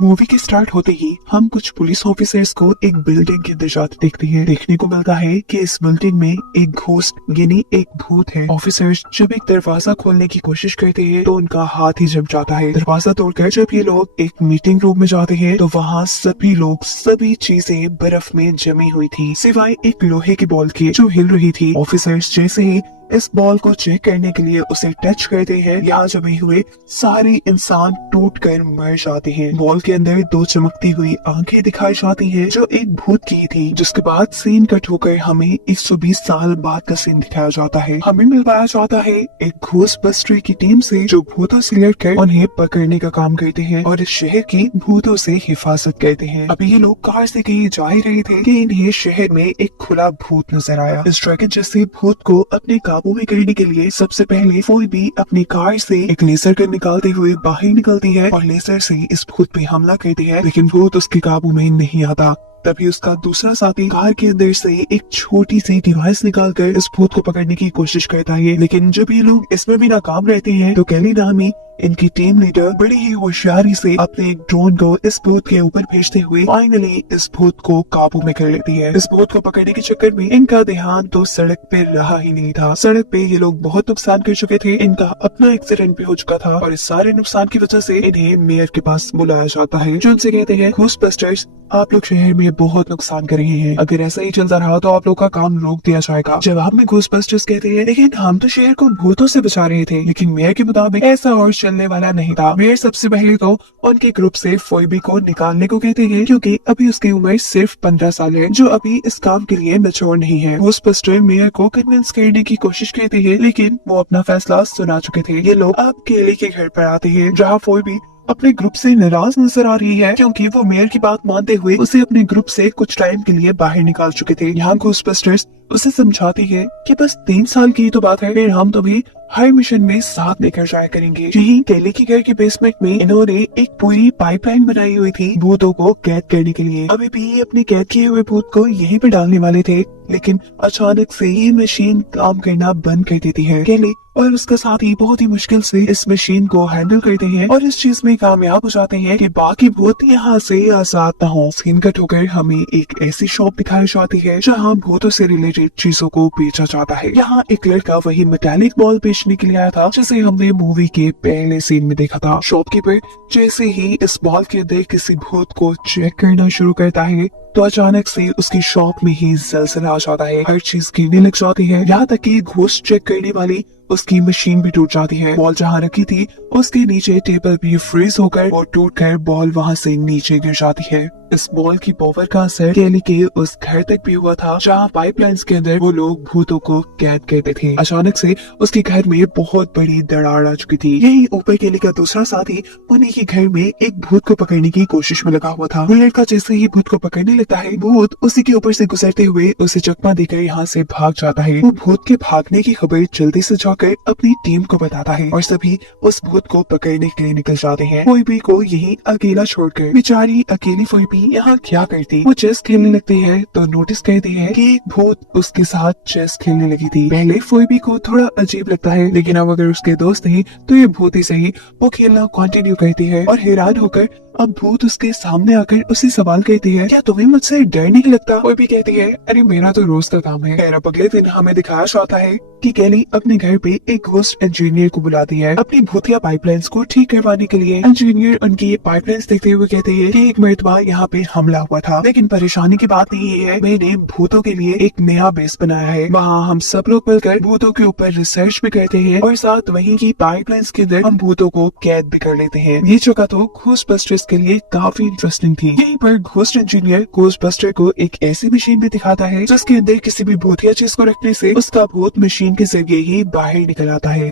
Movie के start होते ही हम कुछ पुलिस ऑफिसर्स को एक बिल्डिंग के अंदर जाते देखते हैं। देखने को मिलता है कि इस बिल्डिंग में एक घोस्ट यानी एक भूत है। ऑफिसर्स जब एक दरवाजा खोलने की कोशिश करते हैं तो उनका हाथ ही जम जाता है। दरवाजा तोड़कर जब ये लोग एक मीटिंग रूम में जाते हैं तो वहाँ सभी लोग सभी चीजें बर्फ में जमी हुई थी सिवाय एक लोहे की बॉल के जो हिल रही थी। ऑफिसर्स जैसे ही इस बॉल को चेक करने के लिए उसे टच करते हैं, यहाँ जमे हुए सारे इंसान टूटकर मर जाते हैं। बॉल के अंदर दो चमकती हुई आंखें दिखाई जाती हैं जो एक भूत की थी। जिसके बाद सीन कट होकर हमें 120 साल बाद का सीन दिखाया जाता है। हमें मिलवाया जाता है एक घोस्टबस्टर की टीम से जो भूतों से लड़कर उन्हें पकड़ने का काम करते हैं और इस शहर की भूतों से हिफाजत करते हैं। अभी ये लोग कार से कहीं जा ही रहे थे कि इन्हें शहर में एक खुला भूत नजर आया। इस ड्रैगन जैसे भूत को अपने काबू में करने के लिए सबसे पहले कोई भी अपनी कार से एक लेजर गन निकालते हुए बाहर निकलती है और लेजर से इस भूत पे हमला करती है, लेकिन भूत उसके काबू में नहीं आता। तभी उसका दूसरा साथी कार के अंदर से एक छोटी सी डिवाइस निकालकर इस भूत को पकड़ने की कोशिश करता है, लेकिन जब ये लोग इसमें भी नाकाम रहते हैं तो कैली नामी इनकी टीम लीडर बड़ी ही होशियारी से अपने एक ड्रोन को इस भूत के ऊपर भेजते हुए फाइनली इस भूत को काबू में कर लेती है। इस भूत को पकड़ने के चक्कर में इनका ध्यान तो सड़क पे रहा ही नहीं था। सड़क पे ये लोग बहुत नुकसान कर चुके थे, इनका अपना एक्सीडेंट भी हो चुका था और इस सारे नुकसान की वजह से इन्हें मेयर के पास बुलाया जाता है जो उनसे कहते हैं घोस्टबस्टर्स आप लोग शहर में बहुत नुकसान कर रहे हैं, अगर ऐसा ही चलता रहा तो आप लोग का काम रोक दिया जाएगा। जवाब में घोस्टबस्टर्स कहते हैं लेकिन हम तो शहर को भूतों से बचा रहे थे, लेकिन मेयर के मुताबिक ऐसा और चलने वाला नहीं था। मेयर सबसे पहले तो उनके ग्रुप से फोइबी को निकालने को कहते हैं क्योंकि अभी उसकी उम्र सिर्फ 15 साल है जो अभी इस काम के लिए मैच्योर नहीं है। घोस्टबस्टर मेयर को कन्विंस करने की कोशिश करते हैं लेकिन वो अपना फैसला सुना चुके थे। ये लोग अब केली के घर पर आते हैं जहाँ फोइबी अपने ग्रुप से नाराज नजर आ रही है क्योंकि वो मेयर की बात मानते हुए उसे अपने ग्रुप से कुछ टाइम के लिए बाहर निकाल चुके थे। यहाँ घोस्टबस्टर्स उसे समझाती है कि बस 3 साल की तो बात है, फिर हम तो भी हर मिशन में साथ लेकर जाया करेंगे। यही केली के घर के बेसमेंट में इन्होंने एक पूरी पाइपलाइन बनाई हुई थी भूतों को कैद करने के लिए। अभी भी ये अपने कैद किए हुए भूत को यहीं पे डालने वाले थे, लेकिन अचानक से ये मशीन काम करना बंद कर देती है। केली और उसका साथी बहुत ही मुश्किल से इस मशीन को हैंडल करते हैं और इस चीज में कामयाब हो जाते हैं कि बाकी भूत यहाँ से आजाद न हो। सीन कट होकर हमें एक ऐसी शॉप दिखाई जाती है जहाँ भूतों से रिलेटेड चीजों को बेचा जाता है। यहाँ एक लड़का वही मेटालिक बॉल बेचने के लिए आया था जिसे हमने मूवी के पहले सीन में देखा था। शॉपकीपर जैसे ही इस बॉल के अंदर किसी भूत को चेक करना शुरू करता है तो अचानक से उसकी शॉप में ही जलजला आ जाता है, हर चीज गिरने लग जाती है, यहाँ तक कि घोस्ट चेक करने वाली उसकी मशीन भी टूट जाती है। बॉल जहाँ रखी थी उसके नीचे टेबल भी फ्रीज होकर और टूटकर बॉल वहाँ से नीचे गिर जाती है। इस बॉल की पावर का असर केली के उस घर तक भी हुआ था जहाँ पाइपलाइंस के अंदर वो लोग भूतों को कैद करते थे। अचानक से उसके घर में बहुत बड़ी दरार आ चुकी थी। यही ऊपर केली का दूसरा साथी उन्हीं के घर में एक भूत को पकड़ने की कोशिश में लगा हुआ था। वो लड़का जैसे ही भूत को पकड़ने लगता है भूत उसी के ऊपर से गुजरते हुए उसे चकमा देकर यहाँ से भाग जाता है। वो भूत के भागने की खबर जल्दी से जाकर अपनी टीम को बताता है और सभी उस भूत को पकड़ने के लिए निकल जाते हैं। फोइबी को यही अकेला छोड़कर बेचारी अकेली फोइबी यहाँ क्या करती, वो चेस खेलने लगती है तो नोटिस करती है कि एक भूत उसके साथ चेस खेलने लगी थी। पहले फोइबी को थोड़ा अजीब लगता है लेकिन अब अगर उसके दोस्त नहीं तो ये भूत ही सही, वो खेलना कंटिन्यू करती है और हैरान होकर अब भूत उसके सामने आकर उसे सवाल कहती है क्या तुम्हें मुझसे डर नहीं लगता। कोई भी कहती है अरे मेरा तो रोज का काम है। खैर अगले दिन हमें दिखाया जाता है कि केली अपने घर पे एक घोस्ट इंजीनियर को बुलाती है अपनी भूतिया पाइपलाइंस को ठीक करवाने के लिए। इंजीनियर उनकी ये पाइपलाइंस देखते हुए कहते हैं कि एक मर्तबा यहाँ पे हमला हुआ था, लेकिन परेशानी की बात ये है मैंने भूतों के लिए एक नया बेस बनाया है, वहाँ हम सब लोग मिलकर भूतों के ऊपर रिसर्च भी करते हैं और साथ वहीं की पाइपलाइंस के अंदर हम भूतों को कैद भी कर लेते हैं। ये जगह तो घोस्टबस्टर्स के लिए काफी इंटरेस्टिंग थी। यहीं पर घोस्ट इंजीनियर घोस्टबस्टर को एक ऐसी मशीन भी दिखाता है जिसके अंदर किसी भी भूतिया चीज को रखने से उसका भूत मशीन के जरिए ही बाहर निकल आता है।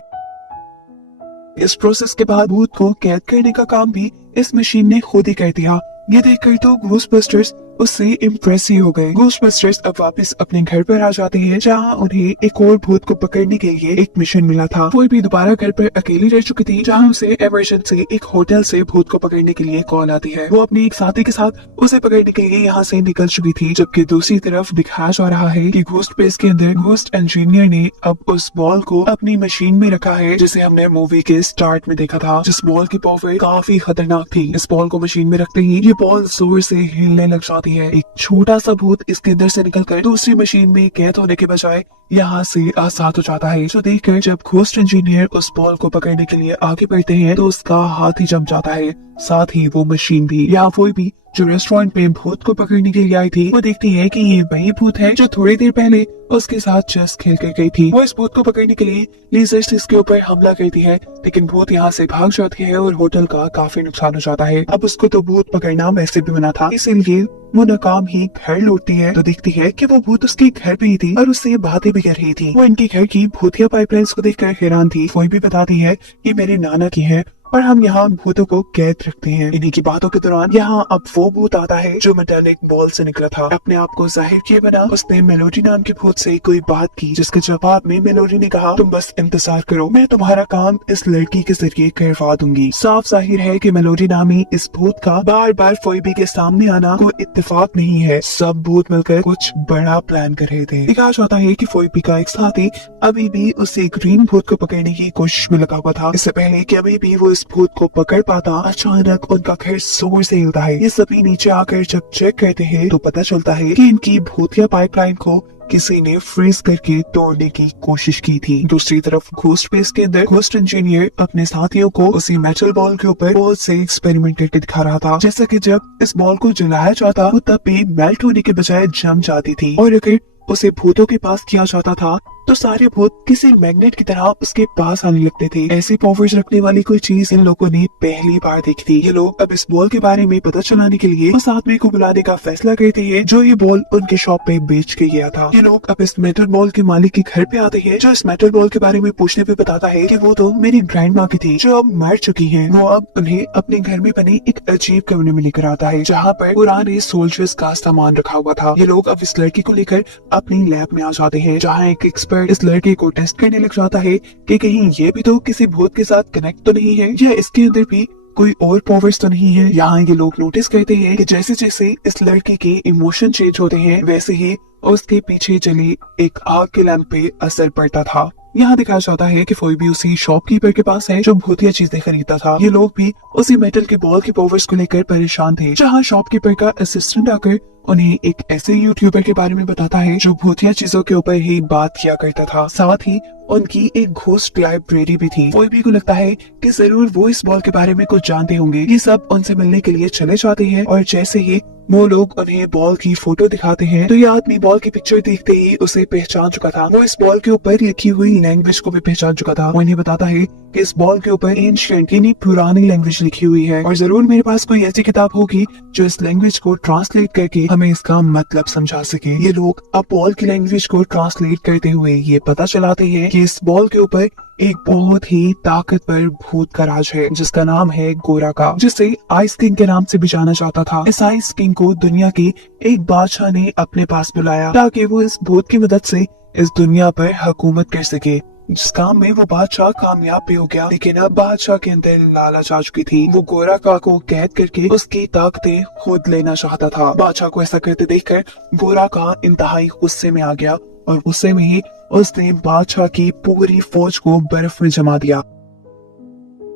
इस प्रोसेस के बाद भूत को कैद करने का काम भी इस मशीन ने खुद ही कर दिया। ये देखकर तो घोस्टबस्टर्स उससे इम्प्रेस ही हो गए। घोस्टबस्टर्स अब वापस अपने घर पर आ जाते हैं, जहाँ उन्हें एक और भूत को पकड़ने के लिए एक मिशन मिला था। वो भी दोबारा घर पर अकेली रह चुकी थी, जहाँ उसे एवर्शन से एक होटल से भूत को पकड़ने के लिए कॉल आती है। वो अपने एक साथी के साथ उसे पकड़ने के लिए यहाँ से निकल चुकी थी, जबकि दूसरी तरफ दिखाया जा रहा है कि घोस्ट प्लेस के अंदर घोस्ट इंजीनियर ने अब उस बॉल को अपनी मशीन में रखा है, जिसे हमने मूवी के स्टार्ट में देखा था, जिस बॉल की पावर काफी खतरनाक थी। इस बॉल को मशीन में रखते ही ये बॉल जोर से हिलने लग जाती है। एक छोटा सा भूत इसके अंदर से निकलकर दूसरी मशीन में कैद होने के बजाय यहाँ से आजाद हो जाता है, जो देखकर जब घोस्ट इंजीनियर उस बॉल को पकड़ने के लिए आगे बढ़ते हैं तो उसका हाथ ही जम जाता है, साथ ही वो मशीन भी। यहाँ वो भी जो रेस्टोरेंट में भूत को पकड़ने के लिए आई थी, वो देखती है कि ये वही भूत है जो थोड़ी देर पहले उसके साथ चेस खेल कर गई थी। वो इस भूत को पकड़ने के लिए लेजर से इसके ऊपर हमला करती है, लेकिन भूत यहाँ से भाग जाती है और होटल का काफी नुकसान हो जाता है। अब उसको तो भूत पकड़ना वैसे भी मना था, इसीलिए वो नाकाम ही घर लौटती है तो देखती है कि वो भूत उसके घर पे ही थी और उससे बातें भी कर रही थी। वो इनके घर की भूतिया पाइपलाइंस को देखकर हैरान थी। वो भी बताती है कि मेरे नाना की है और हम यहाँ भूतों को कैद रखते हैं। इन्हीं की बातों के दौरान यहाँ अब वो भूत आता है जो मेटालिक बॉल से निकला था। अपने आप को जाहिर किए बिना उसने मेलोडी नाम के भूत से कोई बात की, जिसके जवाब में मेलोडी ने कहा, तुम बस इंतजार करो, मैं तुम्हारा काम इस लड़की के जरिए करवा दूंगी। साफ जाहिर है कि मेलोडी नामी इस भूत का बार बार फोइबी के सामने आना कोई इत्तेफाक नहीं है। सब भूत मिलकर कुछ बड़ा प्लान कर रहे थे। दिखाया जाता है कि फोइबी का एक साथी अभी भी उसे ग्रीन भूत को पकड़ने की कोशिश में लगा हुआ था। इससे पहले कि अभी भी वो इस भूत को पकड़ पाता, अचानक उनका घर जोर से हिलता है। ये सभी नीचे आकर जब चेक करते हैं तो पता चलता है कि इनकी भूतिया पाइपलाइन को किसी ने फ्रीज करके तोड़ने की कोशिश की थी। दूसरी तरफ घोस्ट प्लेस के अंदर घोस्ट इंजीनियर अपने साथियों को उसी मेटल बॉल के ऊपर बॉल से एक्सपेरिमेंट करके दिखा रहा था, जैसा कि जब इस बॉल को जलाया जाता वो तब भी मेल्ट होने के बजाय जम जाती थी, और अगर उसे भूतों के पास किया जाता था तो सारे भूत किसी मैग्नेट की तरह उसके पास आने लगते थे। ऐसी पावर्स रखने वाली कोई चीज इन लोगों ने पहली बार देखी थी। ये लोग अब इस बॉल के बारे में पता चलाने के लिए उस आदमी को बुलाने का फैसला करते हैं जो ये बॉल उनके शॉप पे बेच के गया था। ये लोग अब इस मेटल बॉल के मालिक के घर पे आते हैं, जो इस मेटल बॉल के बारे में पूछने पे बताता है कि वो तो मेरी ग्रैंड माँ की थी जो अब मर चुकी है। वो अब उन्हें अपने घर में बने एक अजीब कमरे में लेकर आता है, जहाँ पर पुराने सोल्जर्स का सामान रखा हुआ था। ये लोग अब इस लड़की को लेकर अपनी लैब में आ जाते हैं, जहाँ एक एक्सपर्ट इस लड़के को टेस्ट करने लग जाता है कि कहीं ये भी तो किसी भूत के साथ कनेक्ट तो नहीं है, या इसके अंदर भी कोई और पावर्स तो नहीं है। यहाँ ये लोग नोटिस करते हैं कि जैसे जैसे इस लड़के के इमोशन चेंज होते हैं, वैसे ही उसके पीछे चली एक आग के लैंप पे असर पड़ता था। यहाँ दिखाया जाता है कि फोई भी उसी शॉपकीपर के पास है जो भूतिया चीजें खरीदता था। ये लोग भी उसी मेटल के बॉल के पावर्स को लेकर परेशान थे, जहाँ शॉपकीपर का असिस्टेंट आकर उन्हें एक ऐसे यूट्यूबर के बारे में बताता है जो भूतिया चीजों के ऊपर ही बात किया करता था। साथ ही उनकी एक घोस्ट लाइब्रेरी भी थी। फोई भी को लगता है कि जरूर वो इस बॉल के बारे में कुछ जानते होंगे। ये सब उनसे मिलने के लिए चले जाते हैं, और जैसे ही वो लोग उन्हें बॉल की फोटो दिखाते हैं तो ये आदमी बॉल की पिक्चर देखते ही उसे पहचान चुका था। वो इस बॉल के ऊपर लिखी हुई लैंग्वेज को भी पहचान चुका था। वो इन्हें बताता है कि इस बॉल के ऊपर एंशिएंट यानी पुरानी लैंग्वेज लिखी हुई है, और जरूर मेरे पास कोई ऐसी किताब होगी जो इस लैंग्वेज को ट्रांसलेट करके हमें इसका मतलब समझा सके। ये लोग अब बॉल की लैंग्वेज को ट्रांसलेट करते हुए ये पता चलाते हैं कि इस बॉल के ऊपर एक बहुत ही ताकतवर भूत का राज है, जिसका नाम है गोराका, जिसे आइस किंग के नाम से भी जाना जाता था। इस आइस किंग को दुनिया के एक बादशाह ने अपने पास बुलाया ताकि वो इस भूत की मदद से इस दुनिया पर हुकूमत कर सके। जिस काम में वो बादशाह कामयाब भी हो गया, लेकिन अब बादशाह के अंदर लालच आ चुकी थी। वो गोराका को कैद करके उसकी ताकतें खुद लेना चाहता था। बादशाह को ऐसा करते देखकर गोराका इंतहाई गुस्से में आ गया, और गुस्से में ही उसने बादशाह की पूरी फौज को बर्फ में जमा दिया।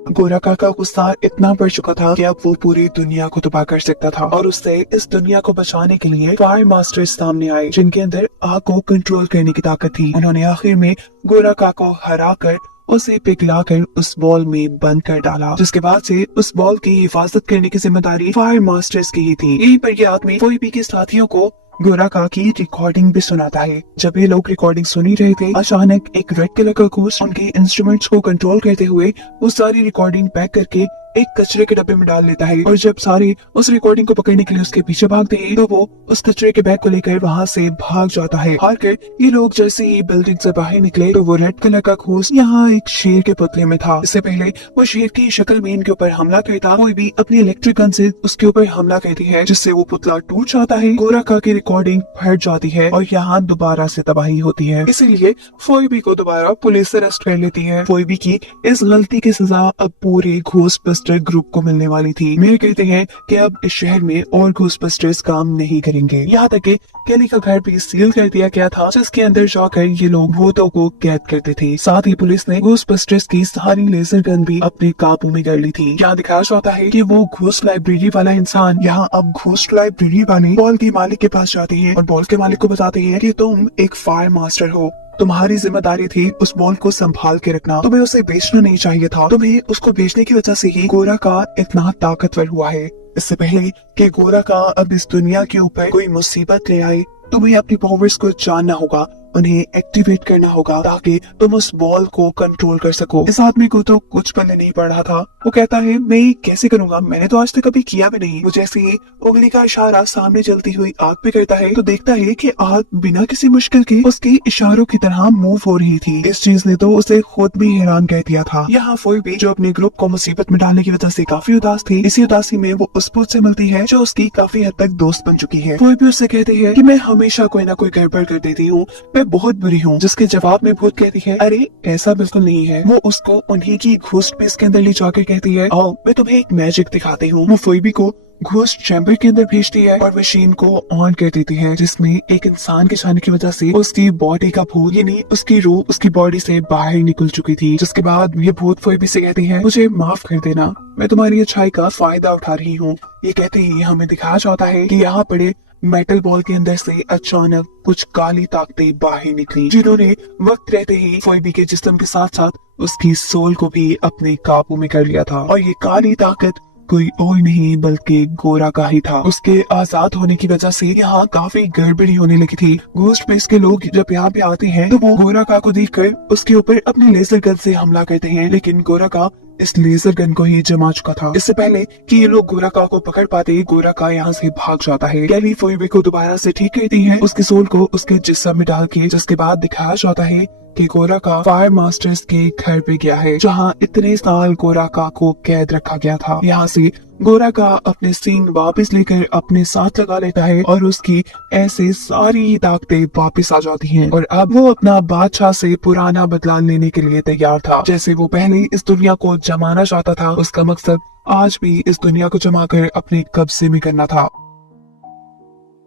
गोराका का गुस्सा इतना बढ़ चुका था कि अब वो पूरी दुनिया को तबाह कर सकता था, और उससे इस दुनिया को बचाने के लिए फायर मास्टर्स सामने आए, जिनके अंदर आग को कंट्रोल करने की ताकत थी। उन्होंने आखिर में गोराका को हराकर उसे पिघलाकर उस बॉल में बंद कर डाला, जिसके बाद से उस बॉल की हिफाजत करने की जिम्मेदारी फायर मास्टर्स की ही थी। यहीं पर ये आदमी कोई भी के साथियों को गोराका की रिकॉर्डिंग भी सुनाता है। जब ये लोग रिकॉर्डिंग सुनी रहे थे, अचानक एक रेड कलर का घोस्ट उनके इंस्ट्रूमेंट्स को कंट्रोल करते हुए वो सारी रिकॉर्डिंग पैक करके एक कचरे के डब्बे में डाल लेता है और जब सारे उस रिकॉर्डिंग को पकड़ने के लिए उसके पीछे भागते हैं तो वो उस कचरे के बैग को लेकर वहाँ से भाग जाता है। हार कर ये लोग जैसे ही बिल्डिंग से बाहर निकले तो वो रेड कलर का घोस्ट यहाँ एक शेर के पुतले में था। इससे पहले वो शेर की शक्ल में इनके ऊपर हमला करता, कोई भी अपनी इलेक्ट्रिक गन से उसके ऊपर हमला करती है जिससे वो पुतला टूट जाता है। गोराका की रिकॉर्डिंग फट जाती है और यहाँ दोबारा से तबाही होती है। इसीलिए फोइबी को दोबारा पुलिस अरेस्ट कर लेती है। फोइबी की इस गलती की सजा अब पूरे घोस्टबस्टर ग्रुप को मिलने वाली थी। मेरे कहते हैं कि अब इस शहर में और घोस्टबस्टर्स काम नहीं करेंगे। यहाँ तक कि केली का घर भी सील कर दिया गया था जिसके अंदर जाकर ये लोग भूतों को कैद करते थे। साथ ही पुलिस ने घोस्टबस्टर्स की सारी लेजर गन भी अपने काबू में कर ली थी। यहाँ दिखाया जाता है कि वो घोस्ट लाइब्रेरी वाला इंसान यहाँ अब घोस्ट लाइब्रेरी वाले बॉल के मालिक के पास जाते हैं और बॉल के मालिक को बताते हैं कि तुम एक फायर मास्टर हो, तुम्हारी जिम्मेदारी थी उस बॉल को संभाल के रखना, तुम्हें उसे बेचना नहीं चाहिए था। तुम्हें उसको बेचने की वजह से ही गोराका इतना ताकतवर हुआ है। इससे पहले कि गोराका अब इस दुनिया के ऊपर कोई मुसीबत ले आए, तुम्हें अपनी पावर्स को जानना होगा, उन्हें एक्टिवेट करना होगा ताकि तुम उस बॉल को कंट्रोल कर सको। इस आदमी को तो कुछ पल्ले नहीं पड़ रहा था। वो कहता है मैं ये कैसे करूंगा, मैंने तो आज तक कभी किया भी नहीं। वो जैसे ही उंगली का इशारा सामने चलती हुई आग पे करता है तो देखता है कि आग बिना किसी मुश्किल के उसके इशारों की तरह मूव हो रही थी। इस चीज ने तो उसे खुद भी हैरान कर दिया था। यहाँ फोइबी जो अपने ग्रुप को मुसीबत में डालने की वजह से काफी उदास थी, इसी उदासी में वो उस भूत से मिलती है जो उसकी काफी हद तक दोस्त बन चुकी है। फोइबी उससे कहती है कि मैं हमेशा कोई ना कोई गड़बड़ कर देती हूँ, मैं बहुत बुरी हूँ। जिसके जवाब में भूत कहती है अरे ऐसा बिल्कुल नहीं है। वो उसको उन्हीं की घोस्ट स्पेस के अंदर ले जाकर कहती है आओ मैं तुम्हें एक मैजिक दिखाती हूँ। वो फोइबी को घोस्ट चैम्बर के अंदर भेजती है और मशीन को ऑन कर देती है जिसमें एक इंसान के जाने की वजह से उसकी बॉडी का भूत यानी उसकी रूह उसकी बॉडी से बाहर निकल चुकी थी। जिसके बाद ये भूत फोइबी से कहती है मुझे माफ कर देना, मैं तुम्हारी अच्छाई का फायदा उठा रही हूँ। ये कहते ही हमें दिखाया जाता है कि यहाँ पड़े मेटल बॉल के अंदर से अचानक कुछ काली ताकतें बाहर निकली जिन्होंने वक्त रहते ही फोइबी के जिस्म के साथ साथ उसकी सोल को भी अपने काबू में कर लिया था। और ये काली ताकत कोई और नहीं बल्कि गोराका ही था। उसके आजाद होने की वजह से यहाँ काफी गड़बड़ी होने लगी थी। घोस्ट स्पेस के लोग जब यहाँ पे आते हैं तो वो गोराका को देखकर उसके ऊपर अपने लेजर गन से हमला करते हैं, लेकिन गोराका इस लेजर गन को ही जमा चुका था। इससे पहले कि ये लोग गोराका को पकड़ पाते गोराका यहाँ से भाग जाता है। केली फोइबी को दोबारा से ठीक करती है उसके सोल को उसके जिस्म में डाल के, जिसके बाद दिखाया जाता है कि गोराका फायर मास्टर्स के घर पे गया है जहाँ इतने साल गोराका को कैद रखा गया था। यहाँ से गोराका अपने सींग वापस लेकर अपने साथ लगा लेता है और उसकी ऐसे सारी ताकतें वापस आ जाती हैं और अब वो अपना बादशाह से पुराना बदला लेने के लिए तैयार था। जैसे वो पहले इस दुनिया को जमाना चाहता था, उसका मकसद आज भी इस दुनिया को जमाकर अपने कब्जे में करना था।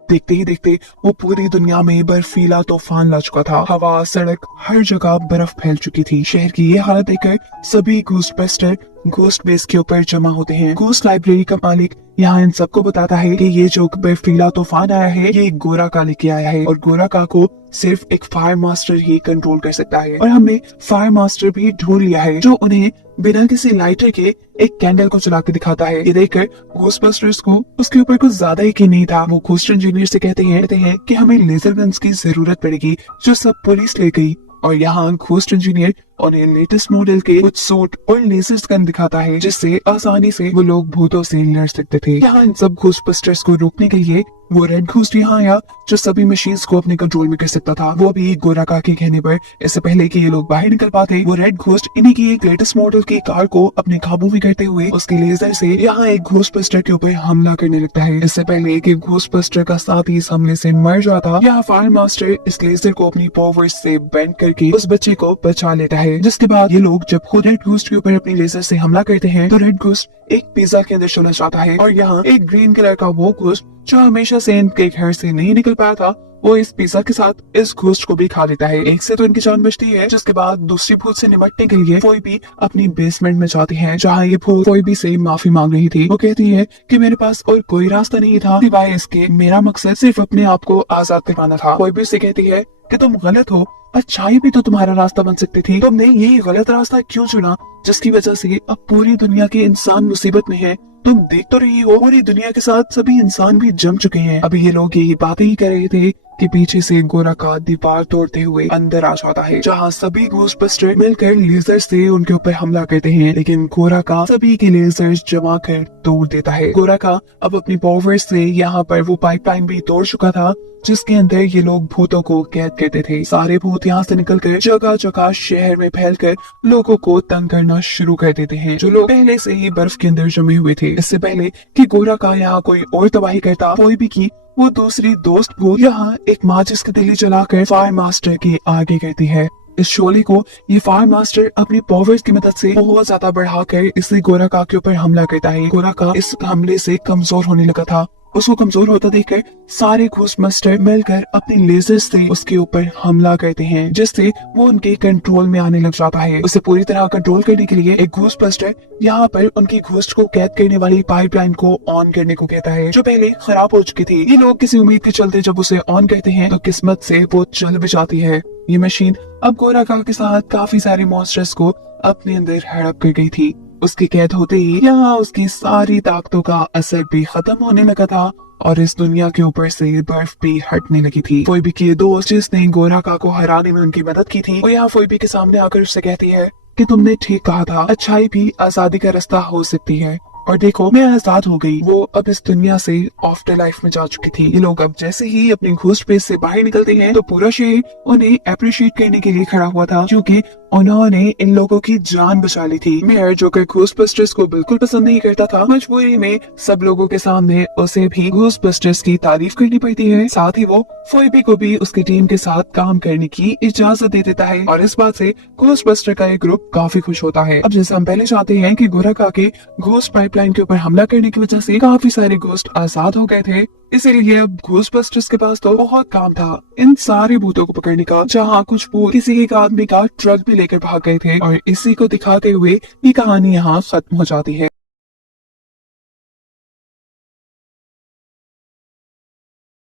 देखते ही देखते वो पूरी दुनिया में बर्फीला तूफान ला चुका था। हवा, सड़क, हर जगह बर्फ फैल चुकी थी। शहर की ये हालत देखकर सभी घोस्टबस्टर घोस्ट बेस के ऊपर जमा होते हैं। घोस्ट लाइब्रेरी का मालिक यहाँ इन सबको बताता है कि ये जो बर्फीला तूफान आया है ये गोराका लेके आया है और गोराका को सिर्फ एक फायर मास्टर ही कंट्रोल कर सकता है। और हमने फायर मास्टर भी ढूंढ लिया है जो उन्हें बिना किसी लाइटर के एक कैंडल को चला के दिखाता है। ये देखकर घोस्टबस्टर्स को उसके ऊपर कुछ ज्यादा यकीन नहीं था। वो घोस्ट इंजीनियर से कहते हैं कि हमें लेजर गन्स की जरूरत पड़ेगी जो सब पुलिस ले गई। और यहाँ घोस्ट इंजीनियर उन्हें लेटेस्ट मॉडल के कुछ सूट और लेजर गन दिखाता है जिससे आसानी से वो लोग भूतों से लड़ सकते थे। यहाँ इन सब घोस्टबस्टर्स को रोकने के लिए वो रेड घोस्ट यहाँ आया जो सभी मशीन्स को अपने कंट्रोल में कर सकता था, वो भी गोराका के कहने पर। इससे पहले कि ये लोग बाहर निकल पाते वो रेड घोस्ट इन्हीं की एक लेटेस्ट मॉडल की कार को अपने काबू में करते हुए उसके लेजर से यहाँ एक घोस्टबस्टर के ऊपर हमला करने लगता है। इससे पहले कि घोस्टबस्टर का साथी इस हमले से मर जाता, यहाँ फायर मास्टर इस लेजर को अपनी पावर्स से बेंड करके उस बच्चे को बचा लेता है। जिसके बाद ये लोग जब खुद रेड घोस्ट के ऊपर अपनी लेजर से हमला करते हैं तो रेड घोस्ट एक पिज्जा के अंदर चला जाता है और यहाँ एक ग्रीन कलर का वो घोस्ट जो हमेशा से इनके घर से नहीं निकल पाया था वो इस पिज्जा के साथ इस घोस्ट को भी खा लेता है। एक से तो इनकी जान बचती है। जिसके बाद दूसरी भूत से निपटने के लिए फोइबी अपनी बेसमेंट में जाती है जहाँ ये भूत फोइबी से माफी मांग रही थी। वो कहती है कि मेरे पास और कोई रास्ता नहीं था सिवाय इसके, मेरा मकसद सिर्फ अपने आप को आजाद करवाना था। फोइबी से कहती है कि तुम गलत हो, अच्छाई भी तो तुम्हारा रास्ता बन सकती थी, तुमने यही गलत रास्ता क्यों चुना जिसकी वजह से अब पूरी दुनिया के इंसान मुसीबत में है। तुम देख तो रही हो पूरी दुनिया के साथ सभी इंसान भी जम चुके हैं। अभी ये लोग यही बातें ही कर रहे थे कि पीछे से गोरा का दीवार तोड़ते हुए अंदर आ जाता है, जहाँ सभी घोस्टबस्टर मिलकर लेजर से उनके ऊपर हमला करते हैं, लेकिन गोरा का सभी के लेजर्स जमा कर तोड़ देता है। गोरा का अब अपनी पावर से यहाँ पर वो पाइपलाइन भी तोड़ चुका था जिसके अंदर ये लोग भूतों को कैद करते थे। सारे भूत यहाँ से निकलकर जगह जगह शहर में फैलकर लोगों को तंग करना शुरू कर देते हैं, जो लोग पहले से ही बर्फ के अंदर जमे हुए थे। इससे पहले कि गोरा का यहाँ कोई और तबाही करता कोई भी की, वो दूसरी दोस्त भूत यहाँ एक माचिस की तिल्ली जलाकर फायर मास्टर के आगे करती है। इस शोले को ये फायर मास्टर अपनी पावर्स की मदद से बहुत ज्यादा बढ़ाकर इसे गोरा का के ऊपर हमला करता है। गोरा का इस हमले से कमजोर होने लगा था। उसको कमजोर होता देखकर सारे घोस्टबस्टर मिलकर अपने लेजर से उसके ऊपर हमला करते हैं, जिससे वो उनके कंट्रोल में आने लग जाता है। उसे पूरी तरह कंट्रोल करने के लिए एक घोस्टबस्टर यहाँ पर उनकी घोस्ट को कैद करने वाली पाइपलाइन को ऑन करने को कहता है, जो पहले खराब हो चुकी थी। ये लोग किसी उम्मीद के चलते जब उसे ऑन करते हैं तो किस्मत से वो चल भी जाती है। ये मशीन अब गोरा का के साथ काफी सारे मॉन्स्टर्स को अपने अंदर हड़प कर गई थी। उसके कैद होते ही यहाँ उसकी सारी ताकतों का असर भी खत्म होने लगा था और इस दुनिया के ऊपर से बर्फ भी हटने लगी थी। फोइबी के दोस्त जिसने गोरा का को हराने में उनकी मदद की थी, वो यहाँ फोइबी के सामने आकर उससे कहती है कि तुमने ठीक कहा था, अच्छाई भी आजादी का रास्ता हो सकती है। और देखो, मैं आजाद हो गई। वो अब इस दुनिया से आफ्टर लाइफ में जा चुकी थी। ये लोग अब जैसे ही अपनी घोस्ट स्पेस से बाहर निकलते हैं तो पूरा शहर उन्हें अप्रिशिएट करने के लिए खड़ा हुआ था, क्योंकि उन्होंने इन लोगों की जान बचा ली थी। मेयर जो कि घोस्टबस्टर्स को बिल्कुल पसंद नहीं करता था, मजबूरी में सब लोगों के सामने उसे भी घोस्टबस्टर्स की तारीफ करनी पड़ती है। साथ ही वो फोइबी को भी उसकी टीम के साथ काम करने की इजाजत दे देता है और इस बात से घोस्टबस्टर का एक ग्रुप काफी खुश होता है। अब जैसे हम पहले चाहते हैं कि गोरा का के घोस्ट पाइपलाइन के ऊपर हमला करने की वजह से काफी सारे घोस्ट आजाद हो गए थे, इसीलिए अब घोस्टबस्टर्स के पास तो बहुत काम था इन सारे भूतों को पकड़ने का, जहाँ कुछ भूत किसी एक आदमी का ट्रक भी लेकर भाग गए थे। और इसी को दिखाते हुए ये कहानी यहाँ खत्म हो जाती है।